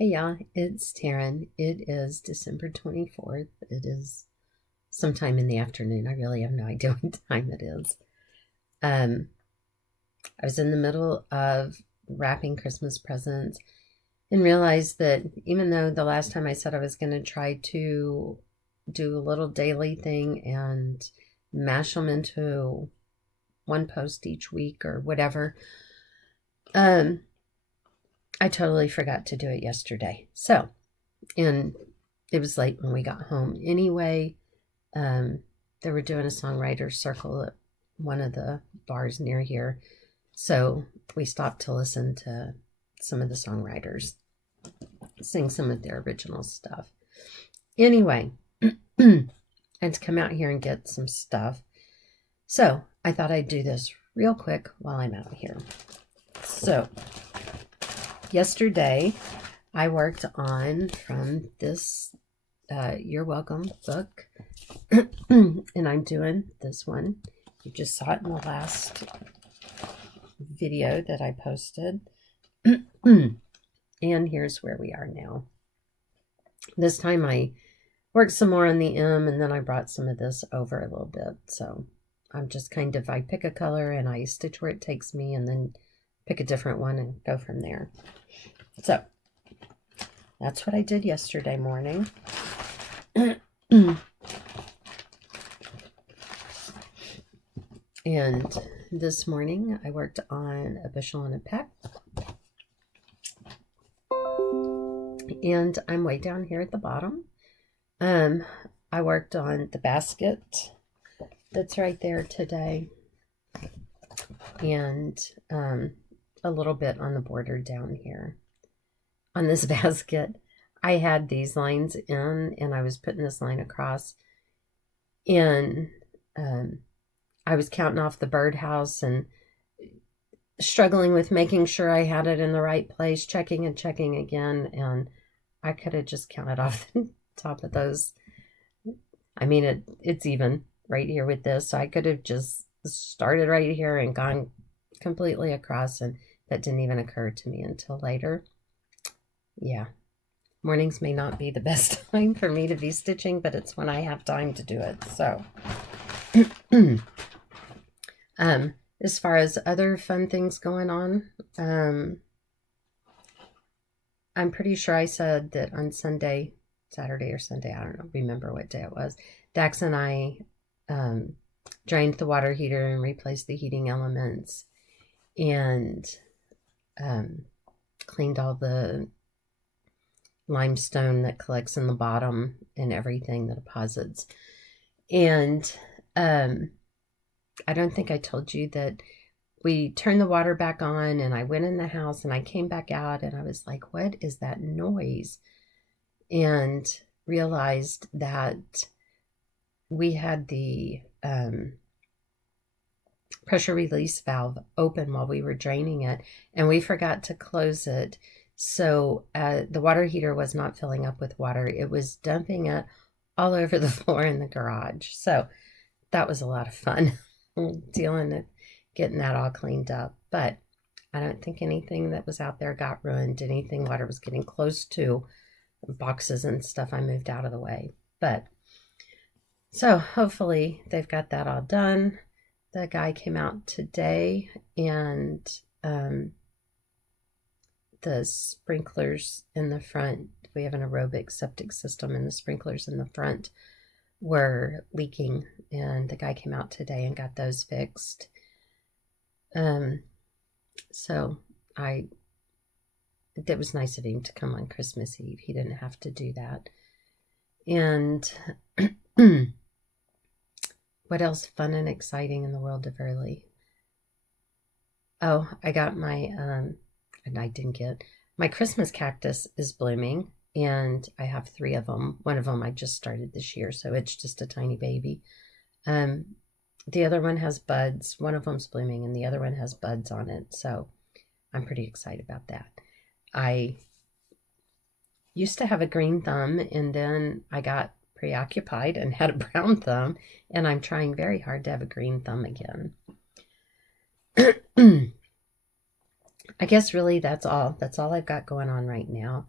Hey y'all, it's Taryn. It is December 24th. It is sometime in the afternoon. I really have no idea what time it is. Um, I was in the middle of wrapping Christmas presents and realized that even though the last time I said I was going to try to do a little daily thing and mash them into one post each week or whatever, um, I totally forgot to do it yesterday. And it was late when we got home. Anyway, they were doing a songwriter's circle at one of the bars near here. So we stopped to listen to some of the songwriters sing some of their original stuff. Anyway, and to come out here and get some stuff. So I thought I'd do this real quick while I'm out here. So yesterday I worked on from this You're Welcome book, and I'm doing this one. You just saw it in the last video that I posted. And here's where we are now. This time I worked some more on the M, and then I brought some of this over a little bit. So I'm just I pick a color and I stitch where it takes me, and then pick a different one and go from there. So that's what I did yesterday morning. And this morning I worked on a bushel and a peck. And I'm way down here at the bottom. I worked on the basket that's right there today. And a little bit on the border down here. On this basket, I had these lines in, and I was putting this line across. And I was counting off the birdhouse and struggling with making sure I had it in the right place, checking and checking again, and I could have just counted off the top of those. I mean, it's even right here with this, so I could have just started right here and gone completely across, and that didn't even occur to me until later. Yeah, mornings may not be the best time for me to be stitching, but it's when I have time to do it. So as far as other fun things going on, I'm pretty sure I said that on Sunday, Saturday or Sunday, I don't remember what day it was, Dax and I drained the water heater and replaced the heating elements, and cleaned all the limestone that collects in the bottom and everything, the deposits. And I don't think I told you that we turned the water back on, and I went in the house and I came back out and I was like, what is that noise? And realized that we had the pressure release valve open while we were draining it, and we forgot to close it. So the water heater was not filling up with water. It was dumping it all over the floor in the garage. So that was a lot of fun getting that all cleaned up. But I don't think anything that was out there got ruined. Anything water was getting close to, boxes and stuff, I moved out of the way. But so hopefully they've got that all done. The guy came out today, and the sprinklers in the front, we have an aerobic septic system, and the sprinklers in the front were leaking, and the guy came out today and got those fixed. So it was nice of him to come on Christmas Eve. He didn't have to do that. And what else fun and exciting in the world of early? Oh, I got and I didn't get, my Christmas cactus is blooming, and I have 3 of them. One of them I just started this year, so it's just a tiny baby. The other one has buds. One of them's blooming, and the other one has buds on it, so I'm pretty excited about that. I used to have a green thumb, and then I got preoccupied and had a brown thumb, and I'm trying very hard to have a green thumb again. I guess really that's all. That's all I've got going on right now.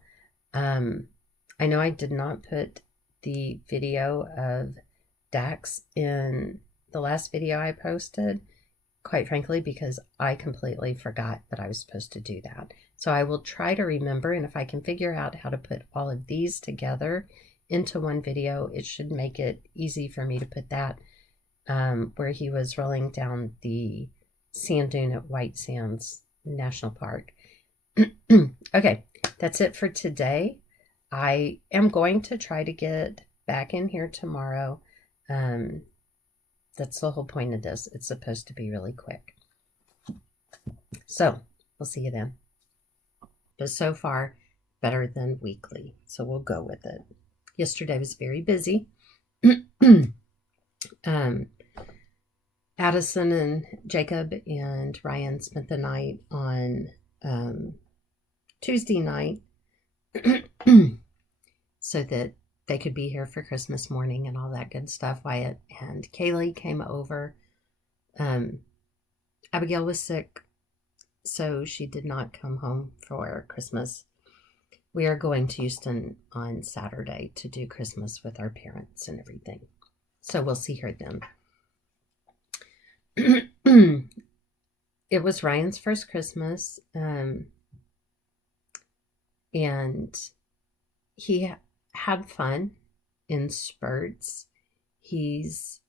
I know I did not put the video of Dax in the last video I posted, quite frankly, because I completely forgot that I was supposed to do that. So I will try to remember, and if I can figure out how to put all of these together into one video, it should make it easy for me to put that where he was rolling down the sand dune at White Sands National Park. Okay, that's it for today. I am going to try to get back in here tomorrow. That's the whole point of this. It's supposed to be really quick. So, we'll see you then. But so far, better than weekly. So we'll go with it. Yesterday was very busy. Addison and Jacob and Ryan spent the night on Tuesday night so that they could be here for Christmas morning and all that good stuff. Wyatt and Kaylee came over. Abigail was sick, so she did not come home for Christmas. We are going to Houston on Saturday to do Christmas with our parents and everything. So we'll see her then. It was Ryan's first Christmas, and he had fun in spurts. He's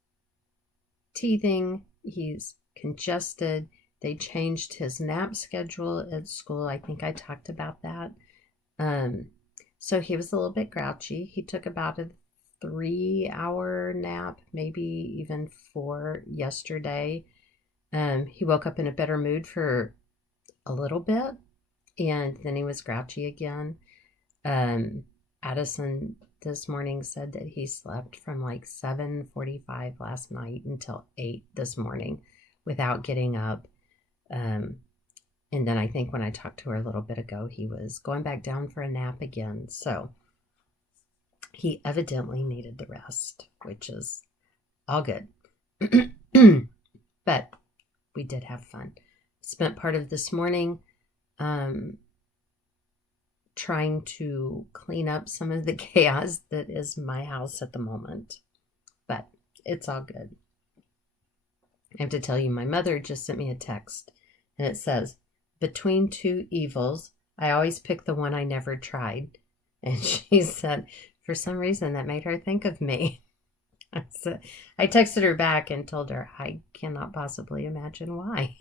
teething, he's congested. They changed his nap schedule at school. I think I talked about that. So he was a little bit grouchy. He took about a 3-hour nap, maybe even 4 yesterday. He woke up in a better mood for a little bit, and then he was grouchy again. Addison this morning said that he slept from like 7:45 last night until 8 this morning without getting up. And then I think when I talked to her a little bit ago, he was going back down for a nap again. So he evidently needed the rest, which is all good. But we did have fun. Spent part of this morning trying to clean up some of the chaos that is my house at the moment. But it's all good. I have to tell you, my mother just sent me a text, and it says, "Between two evils, I always pick the one I never tried." And she said, for some reason, that made her think of me. I texted her back and told her, I cannot possibly imagine why.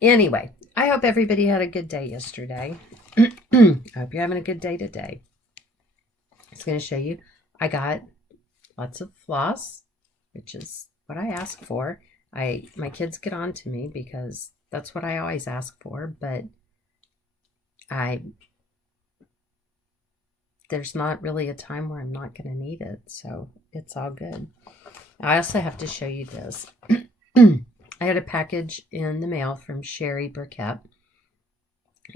Anyway, I hope everybody had a good day yesterday. I hope you're having a good day today. I was going to show you, I got lots of floss, which is what I ask for. My kids get on to me because that's what I always ask for, but there's not really a time where I'm not going to need it, so it's all good. I also have to show you this. I had a package in the mail from Sherry Burkett,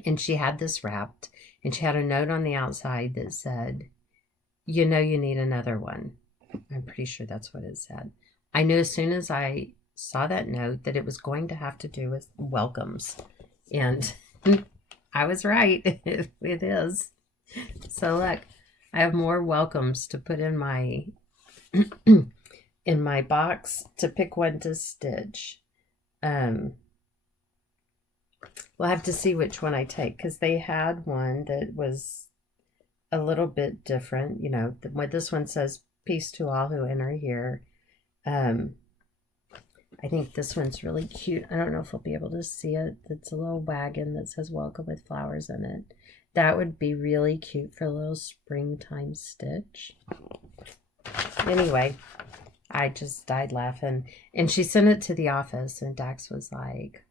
and she had this wrapped, and she had a note on the outside that said, "You know you need another one." I'm pretty sure that's what it said. I knew as soon as I saw that note that it was going to have to do with welcomes, and I was right. It is. So look, I have more welcomes to put in my in my box to pick one to stitch. We'll have to see which one I take, because they had one that was a little bit different. You know, this one says "Peace to all who enter here." I think this one's really cute. I don't know if we'll be able to see it. It's a little wagon that says "Welcome" with flowers in it. That would be really cute for a little springtime stitch. Anyway, I just died laughing. And she sent it to the office, and Dax was like,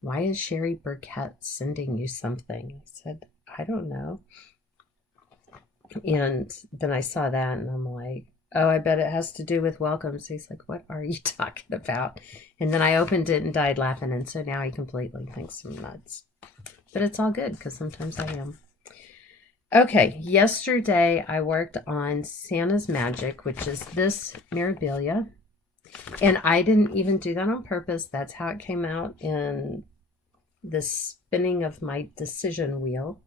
"Why is Sherry Burkett sending you something?" I said, "I don't know." And then I saw that, and I'm like, "Oh, I bet it has to do with welcomes." He's like, "What are you talking about?" And then I opened it and died laughing, and so now he completely thinks I'm nuts. But it's all good, because sometimes I am. Okay, yesterday I worked on Santa's Magic, which is this memorabilia. And I didn't even do that on purpose. That's how it came out in the spinning of my decision wheel.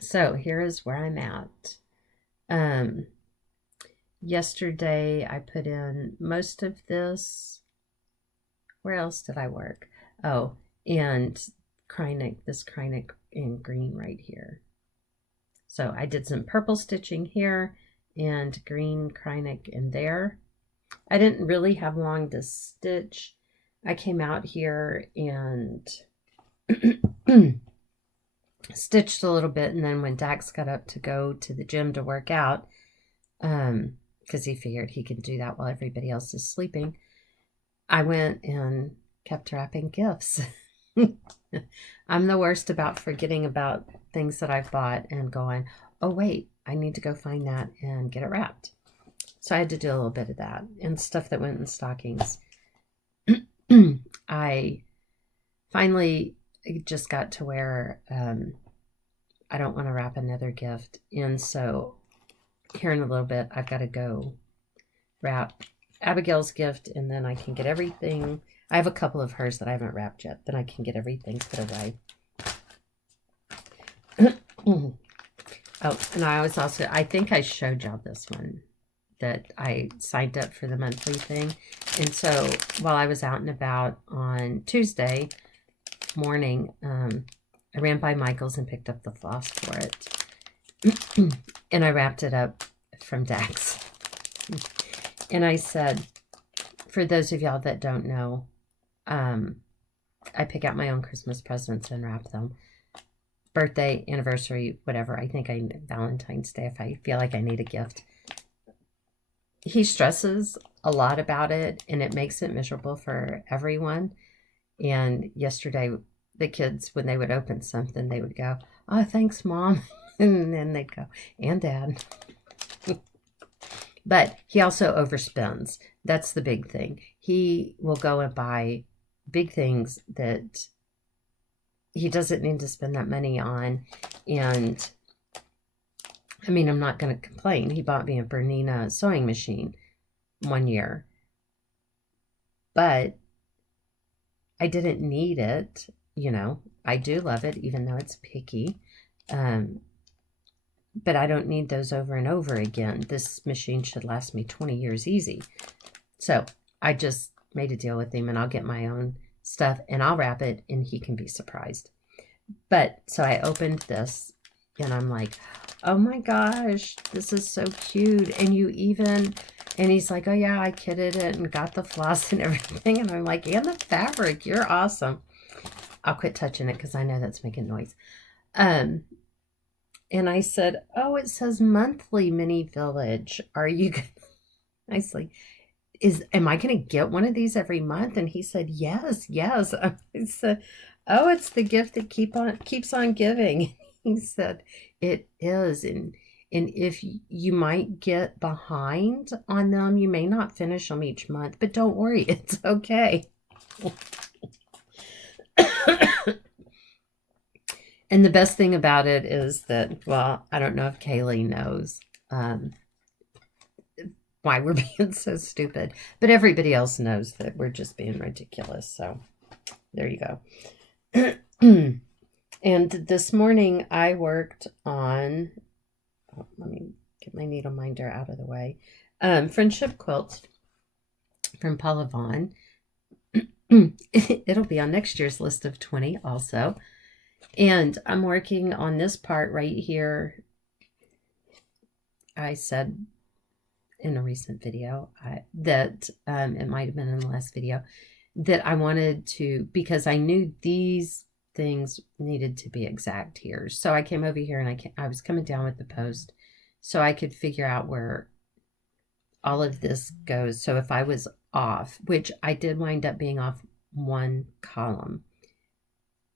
So here is where I'm at. Yesterday I put in most of this. Where else did I work? Oh, and this Krynic in green right here. So I did some purple stitching here and green Krynic in there. I didn't really have long to stitch. I came out here and stitched a little bit, and then when Dax got up to go to the gym to work out, because he figured he could do that while everybody else is sleeping, I went and kept wrapping gifts. I'm the worst about forgetting about things that I've bought and going, oh wait, I need to go find that and get it wrapped. So I had to do a little bit of that and stuff that went in stockings. I finally just got to where I don't want to wrap another gift. And so here in a little bit, I've got to go wrap Abigail's gift, and then I can get everything. I have a couple of hers that I haven't wrapped yet. Then I can get everything put away. Oh, and I think I showed y'all this one, that I signed up for the monthly thing. And so while I was out and about on Tuesday morning, I ran by Michael's and picked up the floss for it. And I wrapped it up from Dax. And I said, for those of y'all that don't know, I pick out my own Christmas presents and wrap them. Birthday, anniversary, whatever. I think Valentine's Day if I feel like I need a gift. He stresses a lot about it, and it makes it miserable for everyone. And yesterday, the kids, when they would open something, they would go, oh, thanks, Mom. And then they'd go, and Dad. But he also overspends. That's the big thing. He will go and buy big things that he doesn't need to spend that money on. And I mean, I'm not going to complain. He bought me a Bernina sewing machine one year. But I didn't need it. You know, I do love it, even though it's picky. But I don't need those over and over again. This machine should last me 20 years easy. So I just made a deal with him, and I'll get my own stuff and I'll wrap it and he can be surprised. But so I opened this and I'm like, oh my gosh, this is so cute. And he's like, oh yeah, I kitted it and got the floss and everything. And I'm like, and the fabric, you're awesome. I'll quit touching it because I know that's making noise. And I said, oh, it says monthly mini village. Are you gonna... I was like, am I going to get one of these every month? And he said, yes. I said, oh, it's the gift that keeps on giving. He said, it is. And if you might get behind on them, you may not finish them each month, but don't worry, it's okay. And the best thing about it is that, well, I don't know if Kaylee knows why we're being so stupid, but everybody else knows that we're just being ridiculous. So there you go. And this morning I worked on, let me get my needle minder out of the way, friendship quilts from Paula Vaughn. It'll be on next year's list of 20 also. And I'm working on this part right here. I said in a recent video that it might have been in the last video that I wanted to, because I knew these things needed to be exact here. So I came over here and I was coming down with the post so I could figure out where all of this goes. So if I was off, which I did wind up being off one column,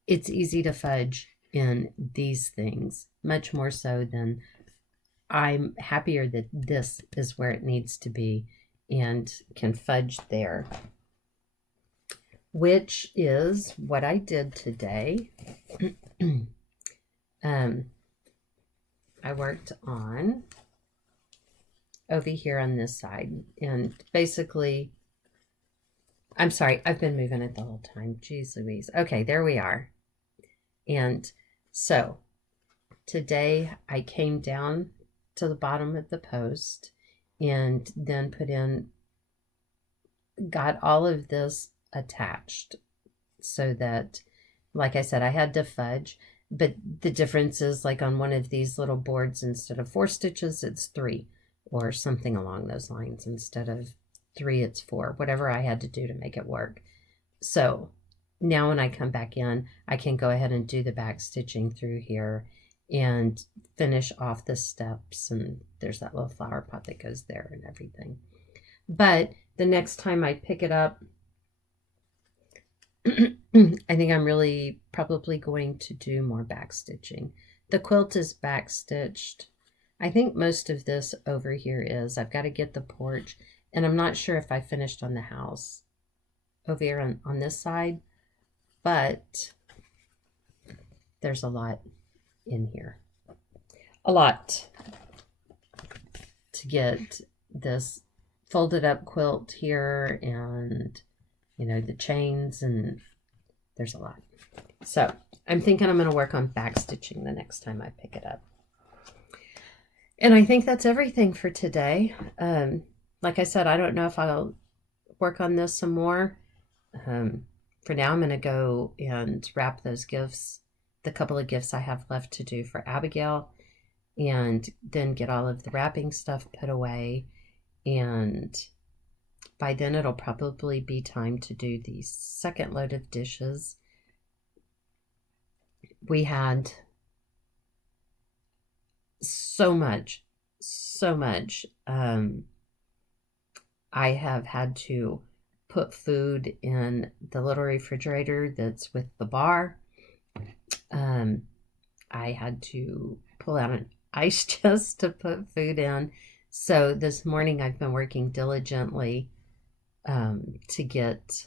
it's easy to fudge in these things, much more so than I'm happier that this is where it needs to be and can fudge there, which is what I did today. I worked on over here on this side, and basically I'm sorry, I've been moving it the whole time. Jeez Louise. Okay, there we are. And so today I came down to the bottom of the post and then got all of this attached so that, like I said, I had to fudge. But the difference is, like on one of these little boards, instead of 4 stitches, it's 3 or something along those lines. Instead of 3, it's 4, whatever I had to do to make it work. So now when I come back in, I can go ahead and do the back stitching through here and finish off the steps. And there's that little flower pot that goes there and everything. But the next time I pick it up, I think I'm really probably going to do more back stitching. The quilt is back stitched. I think most of this over here is. I've got to get the porch, and I'm not sure if I finished on the house over here on this side, but there's a lot in here. A lot to get this folded up quilt here, and the chains, and there's a lot. So I'm thinking I'm going to work on back stitching the next time I pick it up. And I think that's everything for today. Like I said, I don't know if I'll work on this some more. For now, I'm going to go and wrap those gifts, the couple of gifts I have left to do for Abigail, and then get all of the wrapping stuff put away. And by then it'll probably be time to do the second load of dishes. We had so much. I have had to put food in the little refrigerator that's with the bar. I had to pull out an ice chest to put food in. So this morning I've been working diligently to get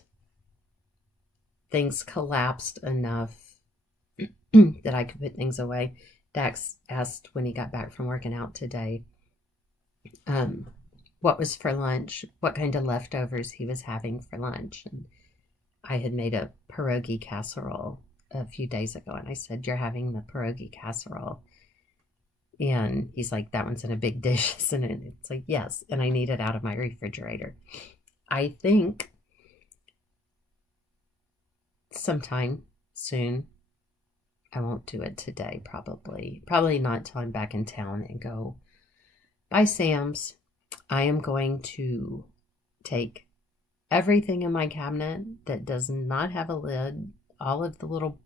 things collapsed enough that I could put things away. Dax asked when he got back from working out today what was for lunch, what kind of leftovers he was having for lunch. And I had made a pierogi casserole a few days ago, and I said, "You're having the pierogi casserole?" And he's like, "That one's in a big dish, isn't it?" It's like, yes, and I need it out of my refrigerator. I think sometime soon. I won't do it today, probably not till I'm back in town and go by Sam's. I am going to take everything in my cabinet that does not have a lid, all of the little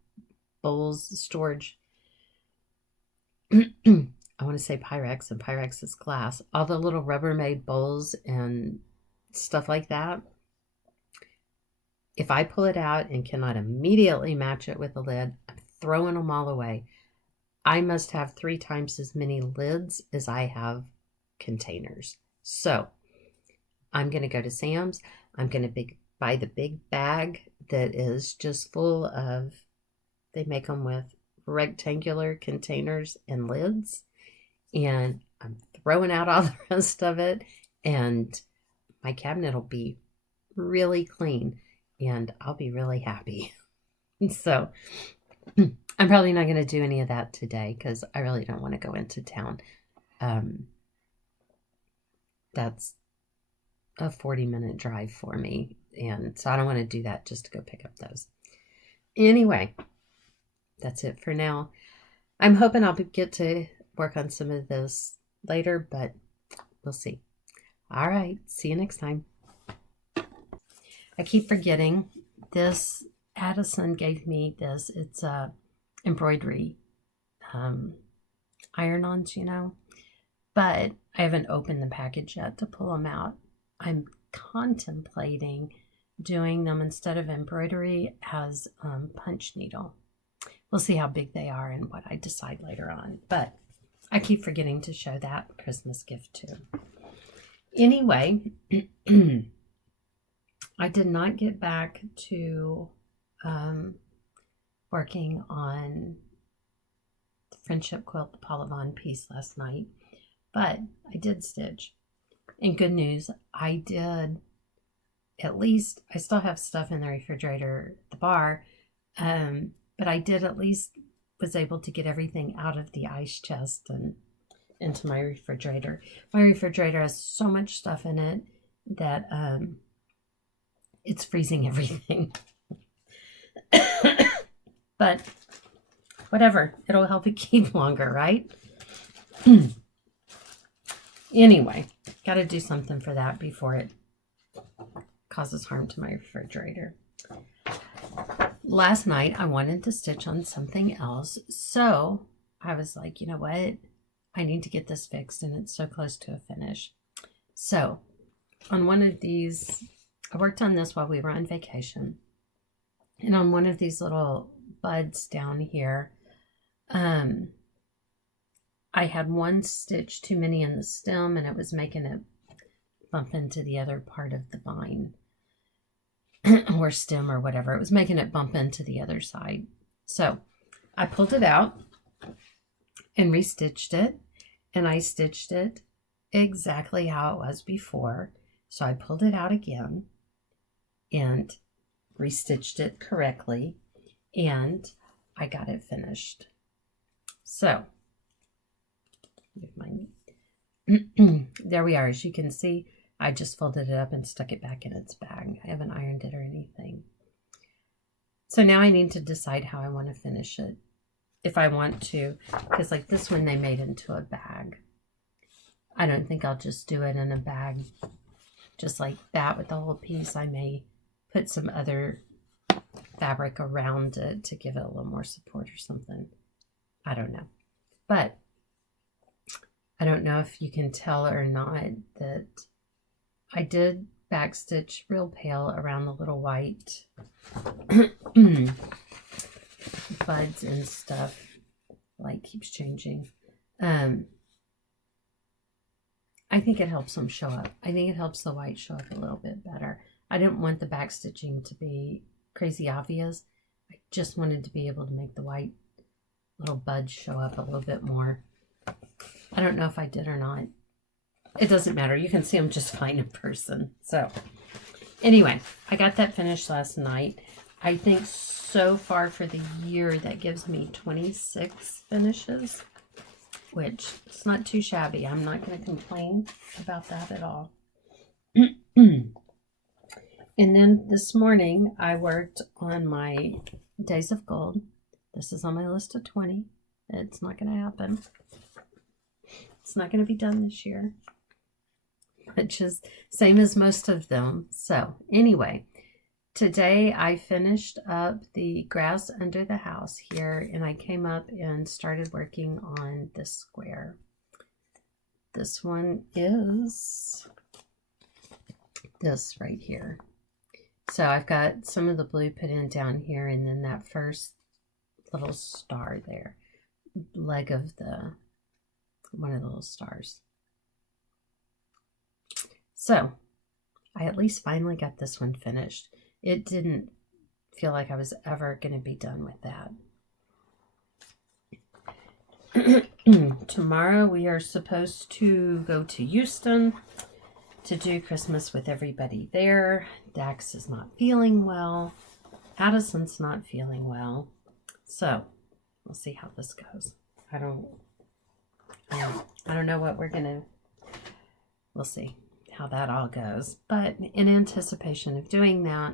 bowls, storage. I want to say Pyrex, and Pyrex is glass. All the little Rubbermaid bowls and stuff like that. If I pull it out and cannot immediately match it with a lid, I'm throwing them all away. I must have 3 times as many lids as I have containers. So I'm going to go to Sam's. I'm going to buy the big bag that is just full of, they make them with rectangular containers and lids. And I'm throwing out all the rest of it. And my cabinet will be really clean. And I'll be really happy. So I'm probably not going to do any of that today because I really don't want to go into town. That's a 40-minute drive for me. And so I don't want to do that just to go pick up those. Anyway, that's it for now. I'm hoping I'll get to work on some of this later, but we'll see. All right. See you next time. I keep forgetting this. Addison gave me this. It's a embroidery iron-ons, but I haven't opened the package yet to pull them out. I'm contemplating doing them instead of embroidery as punch needle. We'll see how big they are and what I decide later on, but I keep forgetting to show that Christmas gift too. Anyway, I did not get back to working on the Friendship Quilt, the Paula Vaughn piece last night, but I did stitch. And good news, I did at least, I still have stuff in the refrigerator at the bar, but I did at least was able to get everything out of the ice chest and into my refrigerator. My refrigerator has so much stuff in it that it's freezing everything. But whatever, it'll help it keep longer, right? Anyway, got to do something for that before it causes harm to my refrigerator. Last night, I wanted to stitch on something else, so I was like, you know what? I need to get this fixed, and it's so close to a finish. So, on one of these, I worked on this while we were on vacation, and on one of these little buds down here, I had one stitch too many in the stem, and it was making it bump into the other part of the vine or stem or whatever. It was making it bump into the other side. So I pulled it out and restitched it, and I stitched it exactly how it was before. So I pulled it out again and restitched it correctly, and I got it finished. So there we are. As you can see, I just folded it up and stuck it back in its bag. I haven't ironed it or anything. So now I need to decide how I want to finish it. If I want to, because like this one they made into a bag. I don't think I'll just do it in a bag just like that with the whole piece. I may put some other fabric around it to give it a little more support or something. I don't know. But I don't know if you can tell or not that I did backstitch real pale around the little white buds and stuff. Light keeps changing. I think it helps them show up. I think it helps the white show up a little bit better. I didn't want the backstitching to be crazy obvious. I just wanted to be able to make the white little buds show up a little bit more. I don't know if I did or not. It doesn't matter. You can see them just fine in person. So anyway, I got that finished last night. I think so far for the year that gives me 26 finishes, which is not too shabby. I'm not going to complain about that at all. And then this morning I worked on my Days of Gold. This is on my list of 20. It's not going to happen. It's not going to be done this year, which is same as most of them. So anyway, today I finished up the grass under the house here, and I came up and started working on this square. This one is this right here. So I've got some of the blue put in down here, and then that first little star there, leg of the one of the little stars. So I at least finally got this one finished. It didn't feel like I was ever going to be done with that. Tomorrow we are supposed to go to Houston to do Christmas with everybody there. Dax is not feeling well. Addison's not feeling well. So we'll see how this goes. I don't know what we're gonna, we'll see how that all goes. But in anticipation of doing that,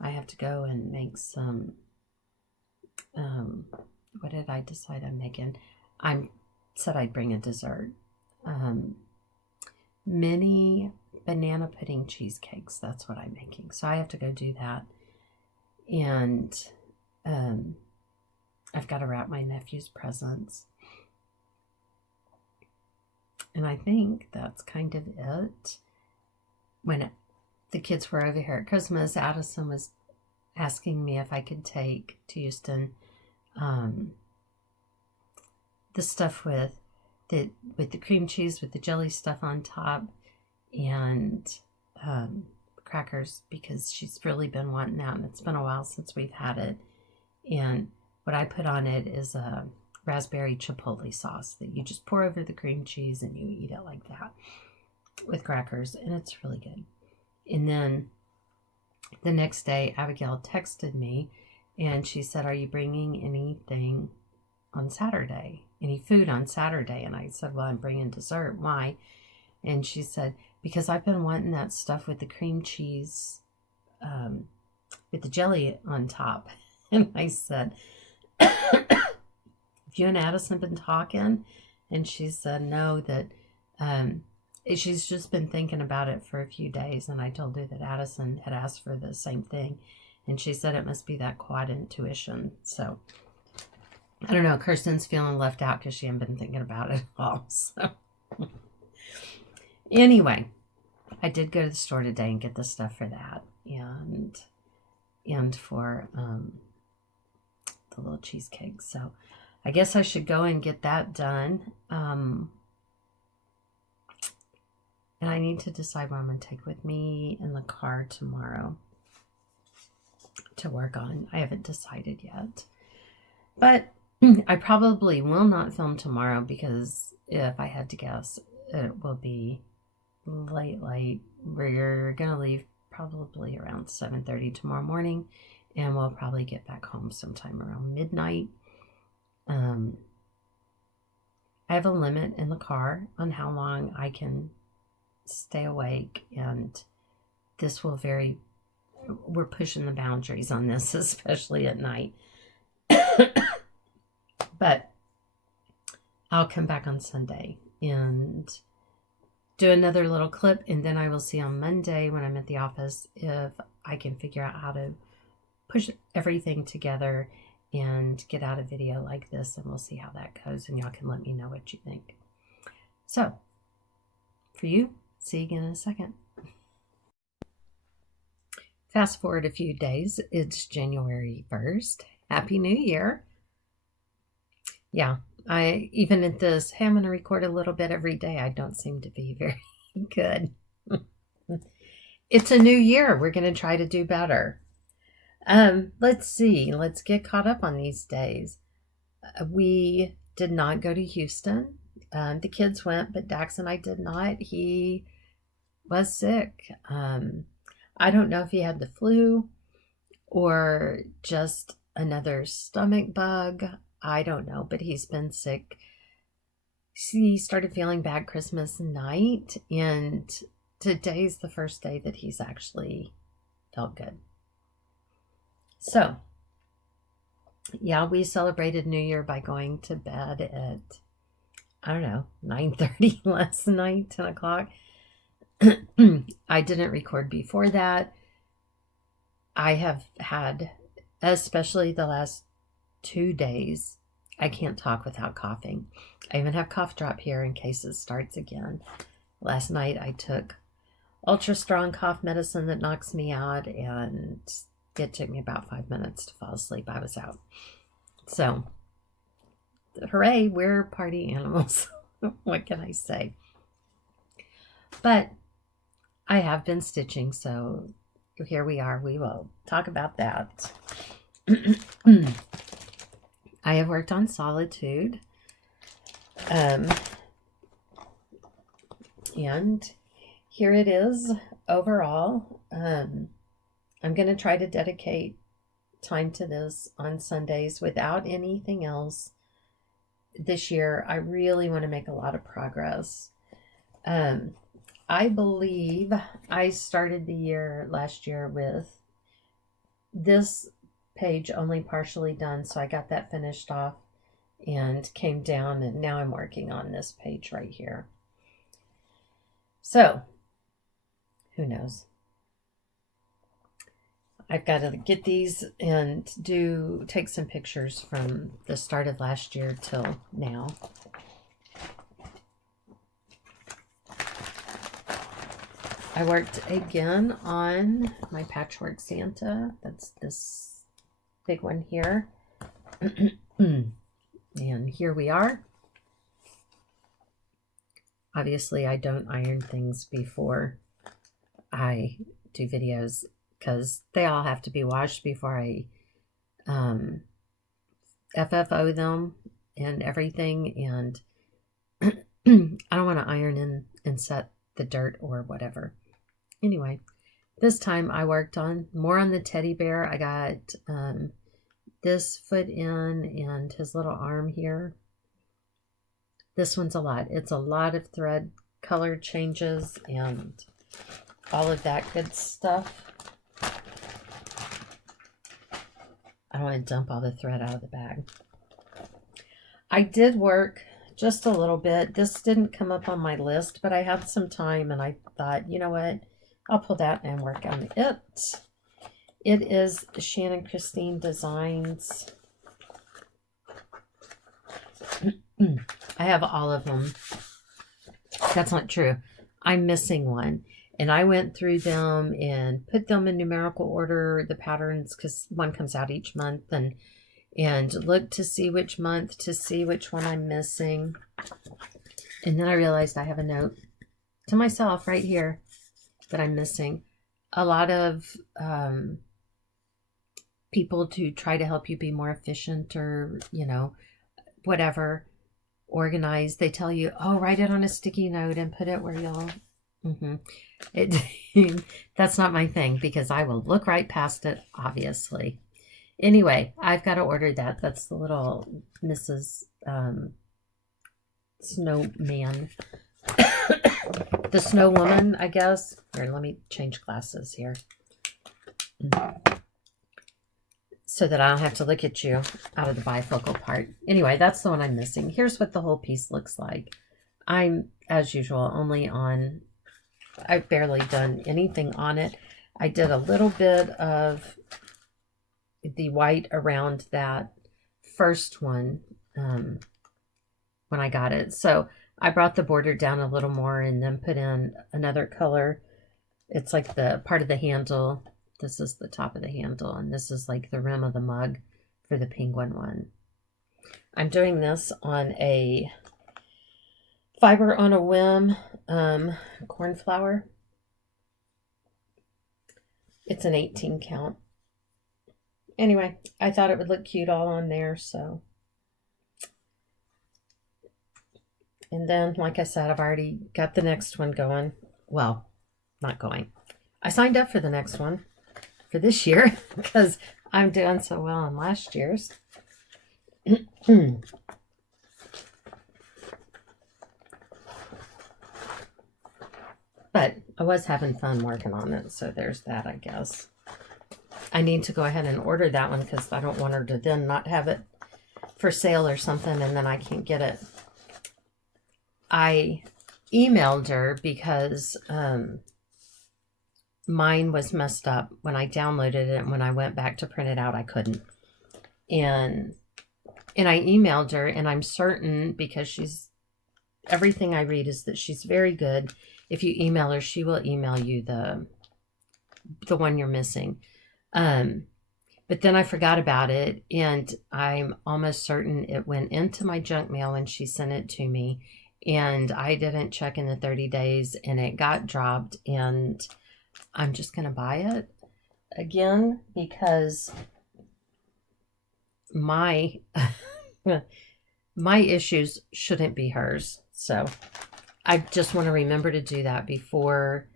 I have to go and make some, what did I decide I'm making? I said I'd bring a dessert. Mini banana pudding cheesecakes. That's what I'm making. So I have to go do that. And I've got to wrap my nephew's presents. And I think that's kind of it. When the kids were over here at Christmas, Addison was asking me if I could take to Houston the stuff with the cream cheese with the jelly stuff on top and crackers, because she's really been wanting that, and it's been a while since we've had it. And what I put on it is a raspberry chipotle sauce that you just pour over the cream cheese and you eat it like that with crackers, and it's really good. And then The next day, Abigail texted me and she said, "Are you bringing anything on Saturday? Any food on Saturday?" And I said, "Well, I'm bringing dessert." "Why?" And she said, "Because I've been wanting that stuff with the cream cheese, with the jelly on top." And I said, "Have you and Addison been talking?" And she said, "No, that she's just been thinking about it for a few days." And I told her that Addison had asked for the same thing. And she said it must be that quad intuition. So, I don't know. Kirsten's feeling left out because she hadn't been thinking about it at all. So, anyway, I did go to the store today and get the stuff for that. And for the little cheesecake. So, I guess I should go and get that done. And I need to decide what I'm going to take with me in the car tomorrow to work on. I haven't decided yet. But I probably will not film tomorrow because if I had to guess, it will be late. We're going to leave probably around 7:30 tomorrow morning, and we'll probably get back home sometime around midnight. I have a limit in the car on how long I can stay awake, and this will vary. We're pushing the boundaries on this, especially at night. But I'll come back on Sunday and do another little clip, and then I will see on Monday when I'm at the office if I can figure out how to push everything together and get out a video like this, and we'll see how that goes, and y'all can let me know what you think. So, for you, see you again in a second. Fast forward a few days, it's January 1st. Happy New Year. Yeah, even at this, hey, I'm going to record a little bit every day. I don't seem to be very good. It's a new year. We're going to try to do better. Let's see. Let's get caught up on these days. We did not go to Houston. The kids went, but Dax and I did not. He was sick. I don't know if he had the flu or just another stomach bug. I don't know, but he's been sick. He started feeling bad Christmas night, and today's the first day that he's actually felt good. So, yeah, we celebrated New Year by going to bed at, I don't know, 9:30 last night, 10 o'clock. I didn't record before that. I have had, especially the last 2 days, I can't talk without coughing. I even have cough drop here in case it starts again. Last night I took ultra strong cough medicine that knocks me out, and it took me about 5 minutes to fall asleep. I was out. So, hooray, we're party animals. What can I say? But I have been stitching, so here we are. We will talk about that. I have worked on Solitude. And here it is overall. I'm going to try to dedicate time to this on Sundays without anything else. This year, I really want to make a lot of progress. I believe I started the year last year with this page only partially done, so I got that finished off and came down, and now I'm working on this page right here. So, who knows? I've got to get these and take some pictures from the start of last year till now. I worked again on my patchwork Santa. That's this big one here. And here we are. Obviously, I don't iron things before I do videos because they all have to be washed before I FFO them and everything. And I don't want to iron in and set the dirt or whatever. Anyway, This time I worked on more on the teddy bear. I got this foot in and his little arm here. This one's a lot. It's a lot of thread color changes and all of that good stuff. I don't want to dump all the thread out of the bag. I did work just a little bit. This didn't come up on my list, but I had some time and I thought, you know what? I'll pull that and work on it. It is Shannon Christine Designs. I have all of them. That's not true. I'm missing one. And I went through them and put them in numerical order, the patterns, because one comes out each month, and look to see which month, to see which one I'm missing. And then I realized I have a note to myself right here that I'm missing. A lot of people to try to help you be more efficient or, you know, whatever, organized. They tell you, oh, write it on a sticky note and put it where you'll... That's not my thing because I will look right past it, obviously. Anyway, I've got to order that. That's the little Mrs. Snowman. The Snow Woman, I guess. Here, let me change glasses here. So that I don't have to look at you out of the bifocal part. Anyway, that's the one I'm missing. Here's what the whole piece looks like. I'm, as usual, only on... I've barely done anything on it. I did a little bit of the white around that first one when I got it. So I brought the border down a little more and then put in another color. It's like the part of the handle. This is the top of the handle, and this is like the rim of the mug for the penguin one. I'm doing this on a Fiber on a Whim cornflower. It's an 18 count. Anyway, I thought it would look cute all on there, so. And then, like I said, I've already got the next one going. Well, not going. I signed up for the next one for this year because I'm doing so well on last year's. But I was having fun working on it, so there's that, I guess. I need to go ahead and order that one because I don't want her to then not have it for sale or something and then I can't get it. I emailed her because mine was messed up when I downloaded it, and when I went back to print it out, I couldn't. And I emailed her, and I'm certain, because she's... everything I read is that she's very good. If you email her, she will email you the one you're missing. But then I forgot about it, and I'm almost certain it went into my junk mail when she sent it to me, and I didn't check in the 30 days, and it got dropped, and I'm just going to buy it again because my issues shouldn't be hers. So I just want to remember to do that before.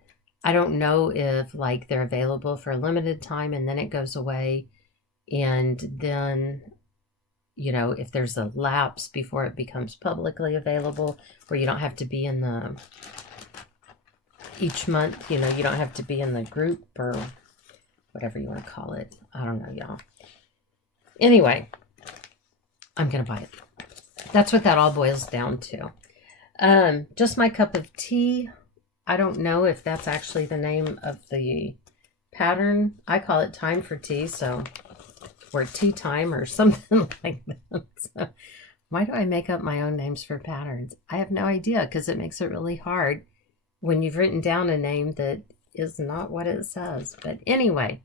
I don't know if like they're available for a limited time and then it goes away, and then, you know, if there's a lapse before it becomes publicly available where you don't have to be in the each month, you know, you don't have to be in the group or whatever you want to call it. I don't know, y'all. Anyway, I'm gonna buy it. That's what that all boils down to. Just my cup of tea. I don't know if that's actually the name of the pattern. I call it Time for Tea, so, or Tea Time or something like that. So, why do I make up my own names for patterns? I have no idea, because it makes it really hard when you've written down a name that is not what it says. But anyway,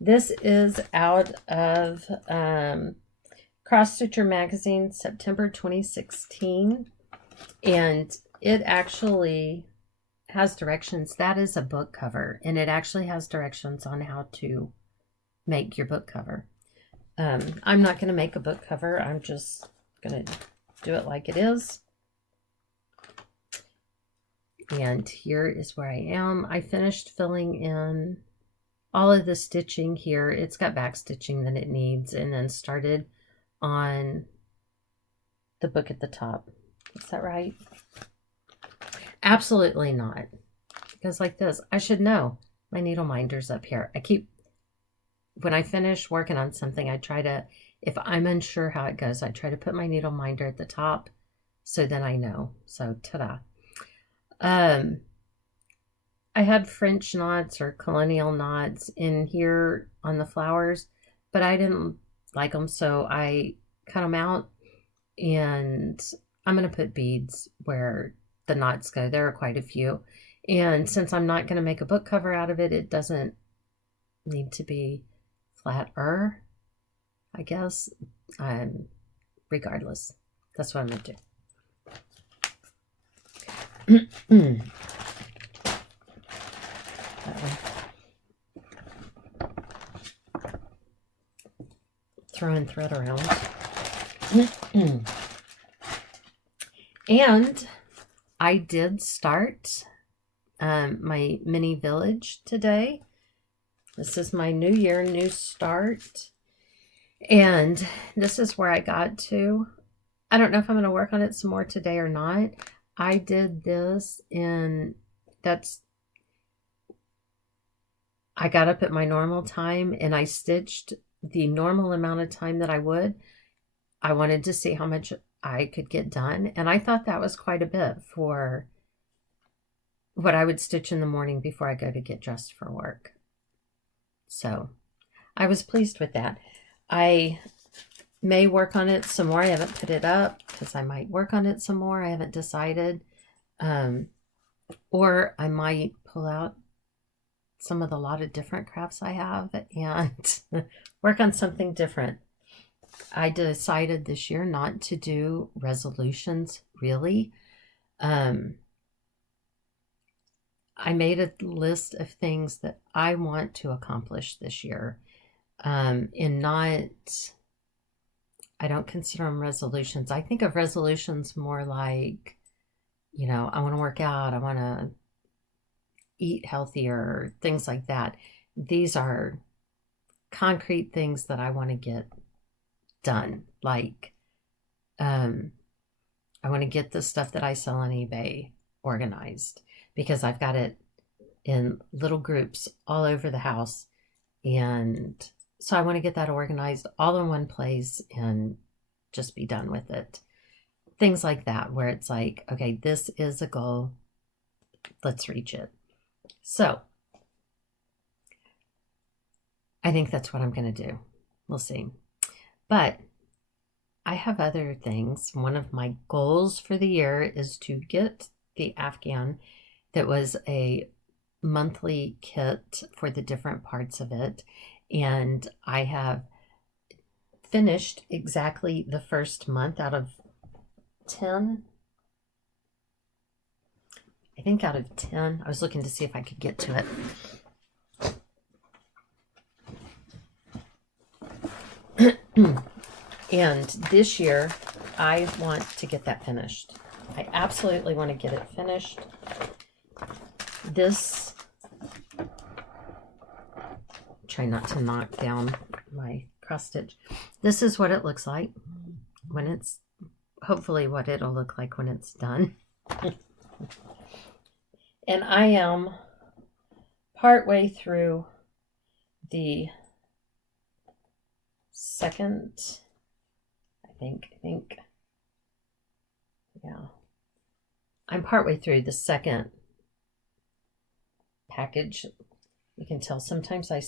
this is out of Cross Stitcher Magazine, September 2016. And it actually has directions. That is a book cover, and it actually has directions on how to make your book cover. I'm not going to make a book cover. I'm just going to do it like it is. And here is where I am. I finished filling in all of the stitching here. It's got back stitching that it needs, and then started on the book at the top. Is that right? Absolutely not. Because like this, I should know. My needle minder's up here. When I finish working on something, I try to, if I'm unsure how it goes, I try to put my needle minder at the top so then I know. So ta-da. I had French knots or colonial knots in here on the flowers, but I didn't like them, so I cut them out, and I'm going to put beads where the knots go. There are quite a few, and since I'm not going to make a book cover out of it, it doesn't need to be flatter, I guess. Regardless, that's what I'm going to do. Throwing thread around. And I did start my mini village today. This is my new year, new start. And this is where I got to. I don't know if I'm going to work on it some more today or not. I did this I got up at my normal time and I stitched the normal amount of time that I would. I wanted to see how much I could get done. And I thought that was quite a bit for what I would stitch in the morning before I go to get dressed for work. So I was pleased with that. I may work on it some more. I haven't put it up because I might work on it some more. I haven't decided. Or I might pull out some of the lot of different crafts I have and work on something different. I decided this year not to do resolutions, really. I made a list of things that I want to accomplish this year. I don't consider them resolutions. I think of resolutions more like, I want to work out, I want to eat healthier, things like that. These are concrete things that I want to get done. Like, I want to get the stuff that I sell on eBay organized because I've got it in little groups all over the house. And so I want to get that organized all in one place and just be done with it. Things like that, where it's like, okay, this is a goal. Let's reach it. So I think that's what I'm going to do. We'll see. But I have other things. One of my goals for the year is to get the Afghan that was a monthly kit for the different parts of it. And I have finished exactly the first month out of 10. I think out of 10. I was looking to see if I could get to it. And this year, I want to get that finished. I absolutely want to get it finished. This, try not to knock down my cross stitch. This is what it looks like when it's, hopefully what it'll look like when it's done. And I am partway through the second, I think, yeah. I'm partway through the second package. You can tell sometimes I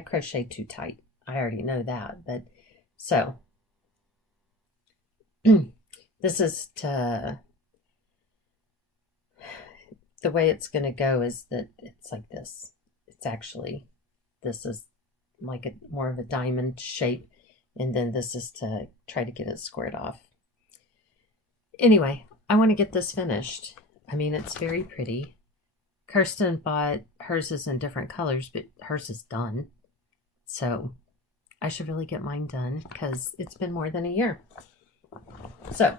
crochet too tight. I already know that, but so this is the way it's going to go is that it's like this. It's actually, this is like more of a diamond shape, and then this is to try to get it squared off. Anyway, I want to get this finished. I mean, it's very pretty. Kirsten bought hers is in different colors, but hers is done. So I should really get mine done because it's been more than a year. So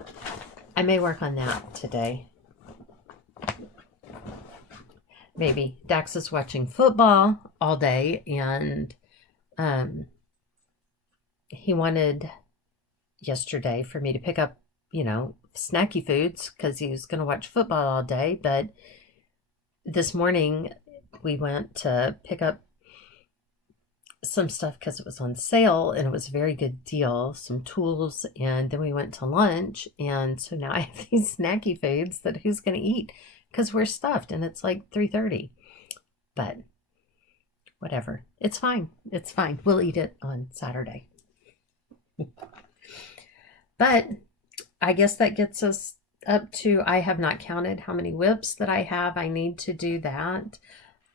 I may work on that today. maybe. Dax is watching football all day, and he wanted yesterday for me to pick up, snacky foods because he was going to watch football all day. But this morning we went to pick up some stuff because it was on sale and it was a very good deal, some tools, and then we went to lunch, and so now I have these snacky foods that who's going to eat because we're stuffed and it's like 3:30. But whatever, it's fine, we'll eat it on Saturday. But I guess that gets us up to, I have not counted how many whips that I have. I need to do that.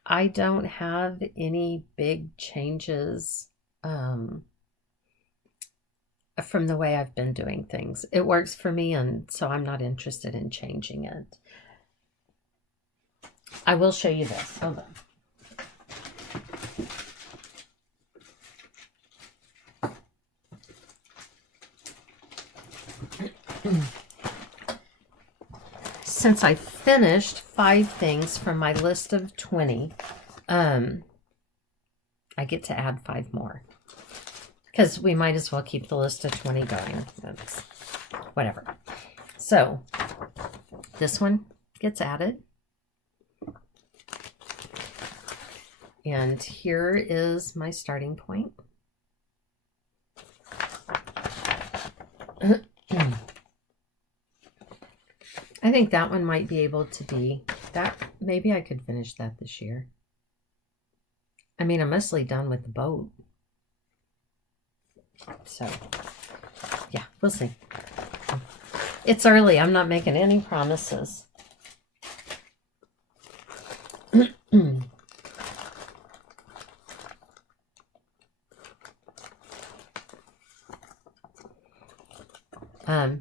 I don't have any big changes from the way I've been doing things. It works for me, and so I'm not interested in changing it. I will show you this. Hold on. Since I finished 5 things from my list of 20, I get to add 5 more. Because we might as well keep the list of 20 going. That's whatever. So, this one gets added. And here is my starting point. I think that one might be able to be that. Maybe I could finish that this year. I mean, I'm mostly done with the boat. So, yeah, we'll see. It's early. I'm not making any promises.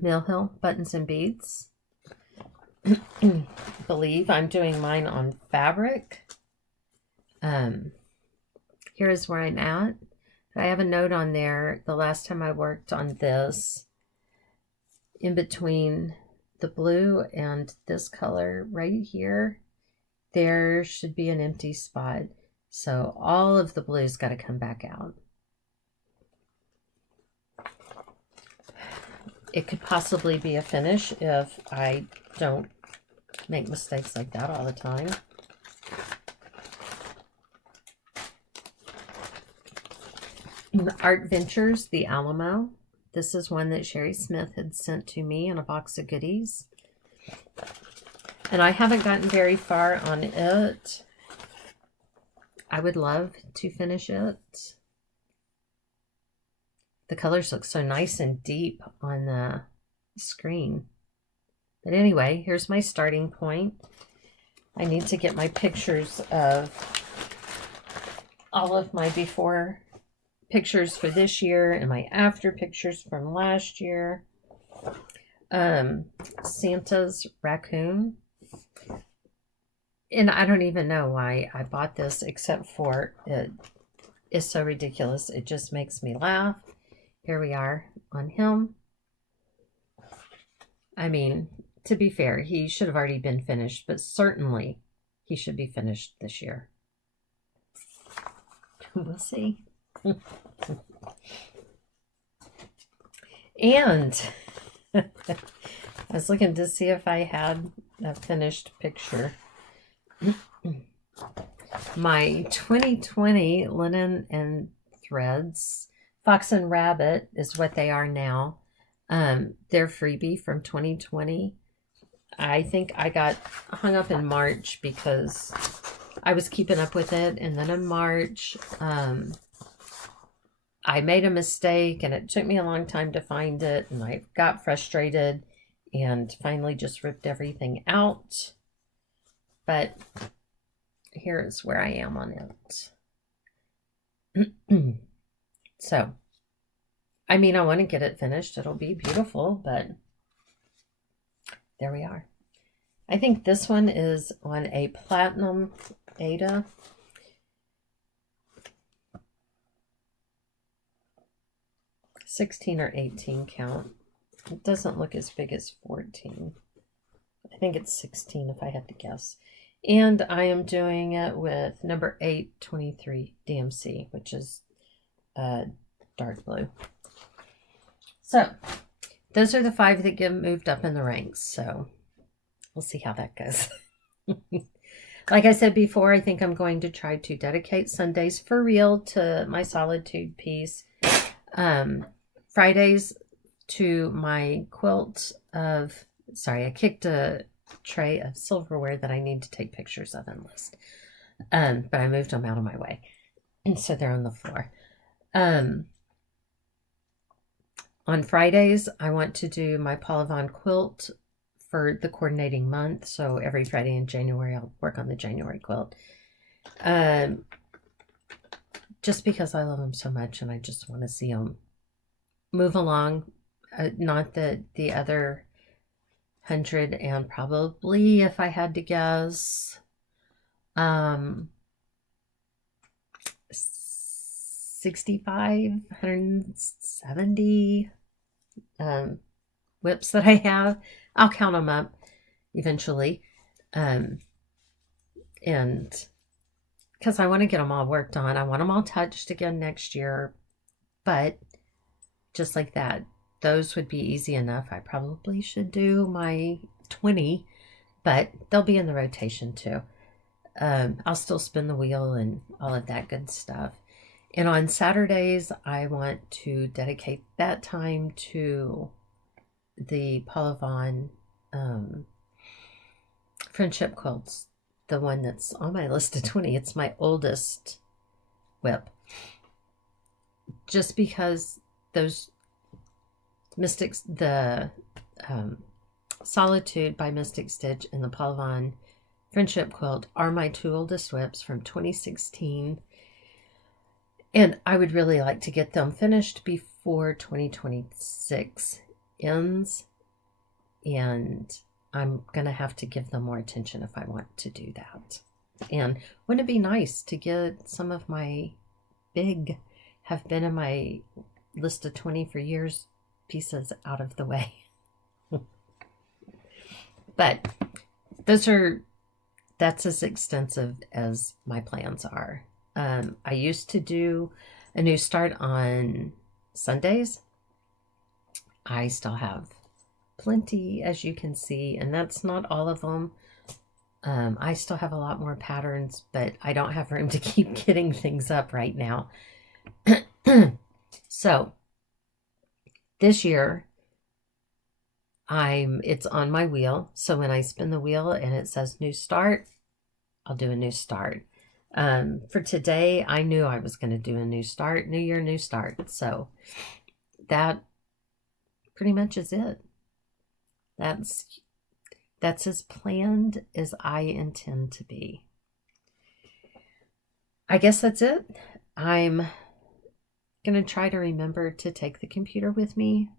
Mill Hill Buttons and Beads. Believe I'm doing mine on fabric. Here's where I'm at. I have a note on there. The last time I worked on this, in between the blue and this color right here, there should be an empty spot. So all of the blue's got to come back out. It could possibly be a finish if I don't make mistakes like that all the time. Art Ventures, the Alamo. This is one that Sherry Smith had sent to me in a box of goodies. And I haven't gotten very far on it. I would love to finish it. The colors look so nice and deep on the screen. But anyway, here's my starting point. I need to get my pictures of all of my before pictures for this year and my after pictures from last year. Santa's raccoon. And I don't even know why I bought this, except for it is so ridiculous. It just makes me laugh. Here we are on him. I mean, to be fair, he should have already been finished, but certainly he should be finished this year. We'll see. And I was looking to see if I had a finished picture. My 2020 linen and threads, Fox and Rabbit is what they are now. They're freebie from 2020. I think I got hung up in March because I was keeping up with it, and then in March I made a mistake and it took me a long time to find it, and I got frustrated and finally just ripped everything out. But here's where I am on it. So, I mean, I want to get it finished. It'll be beautiful, but there we are. I think this one is on a platinum Ada. (16 or 18 count. It doesn't look as big as 14. I think it's 16 if I had to guess. And I am doing it with number 823 DMC, which is dark blue. So those are the 5 that get moved up in the ranks. So we'll see how that goes. Like I said before, I think I'm going to try to dedicate Sundays for real to my solitude piece. Fridays to my quilt of, sorry, I kicked a tray of silverware that I need to take pictures of and list. But I moved them out of my way. And so they're on the floor. On Fridays, I want to do my Paula Vaughn quilt for the coordinating month. So every Friday in January, I'll work on the January quilt. Just because I love them so much and I just want to see them move along. Not that the other 100 and probably, if I had to guess, 65, 170 whips that I have. I'll count them up eventually. And because I want to get them all worked on. I want them all touched again next year. But just like that, those would be easy enough. I probably should do my 20, but they'll be in the rotation too. I'll still spin the wheel and all of that good stuff. And on Saturdays, I want to dedicate that time to the Paula Vaughn friendship quilts, the one that's on my list of 20. It's my oldest whip. Just because those Mystics, the Solitude by Mystic Stitch and the Paula Vaughn friendship quilt are my 2 oldest whips from 2016. And I would really like to get them finished before 2026 ends. And I'm going to have to give them more attention if I want to do that. And wouldn't it be nice to get some of my have been in my list of 20 for years pieces out of the way? But that's as extensive as my plans are. I used to do a new start on Sundays. I still have plenty, as you can see, and that's not all of them. I still have a lot more patterns, but I don't have room to keep getting things up right now. So this year, it's on my wheel. So when I spin the wheel and it says new start, I'll do a new start. For today, I knew I was going to do a new start, new year, new start. So that pretty much is it. That's as planned as I intend to be. I guess that's it. I'm going to try to remember to take the computer with me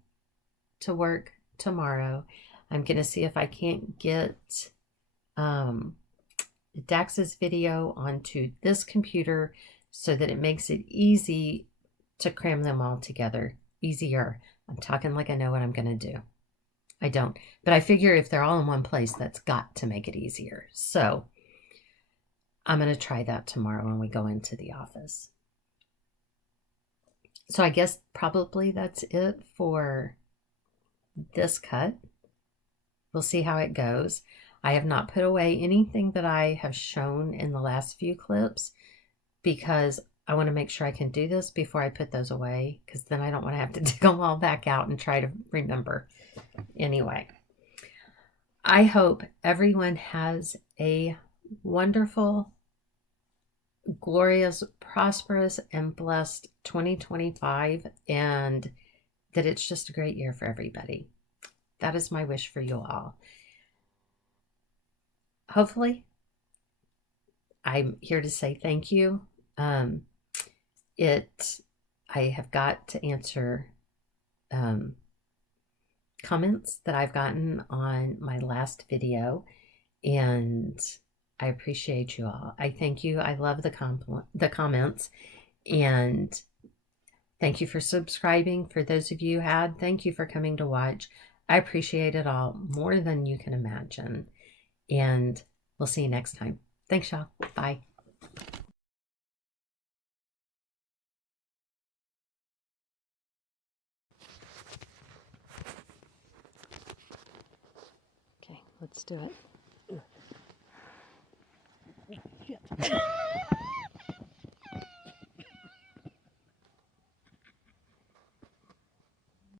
to work tomorrow. I'm going to see if I can't get Dax's video onto this computer so that it makes it easy to cram them all together. Easier. I'm talking like I know what I'm going to do. I don't. But I figure if they're all in one place, that's got to make it easier. So I'm going to try that tomorrow when we go into the office. So I guess probably that's it for this cut. We'll see how it goes. I have not put away anything that I have shown in the last few clips because I want to make sure I can do this before I put those away, because then I don't want to have to dig them all back out and try to remember. Anyway, I hope everyone has a wonderful, glorious, prosperous, and blessed 2025, and that it's just a great year for everybody. That is my wish for you all. Hopefully, I'm here to say thank you. I have got to answer comments that I've gotten on my last video, and I appreciate you all. I thank you. I love the comments, and thank you for subscribing. For those of you who had, thank you for coming to watch. I appreciate it all more than you can imagine. And We'll see you next time. Thanks, y'all. Bye. Okay, let's do it.